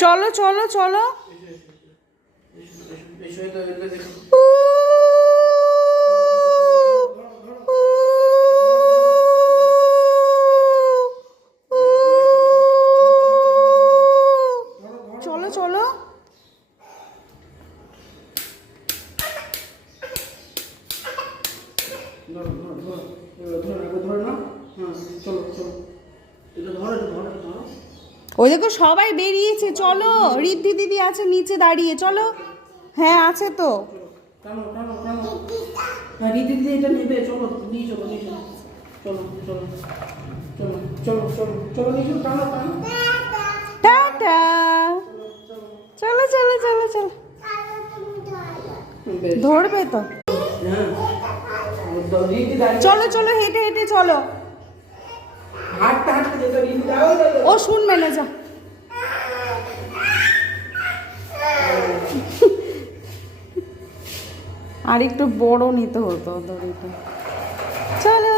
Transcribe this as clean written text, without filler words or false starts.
চলো চলো চলো। চলো চলো। ওই দেখো সবাই বেরিয়েছে, চলো। ঋদ্ধি দিদি আছে নিচে দাঁড়িয়ে, চলো। হ্যাঁ আছে তো। টাটা। চলো চলো চলো চলো। ধরবে তো। চলো চলো, হেঁটে হেঁটে চলো। ও শুনবে না, যা। আর একটু বড় নিতে হতো দড়িটা। চলো।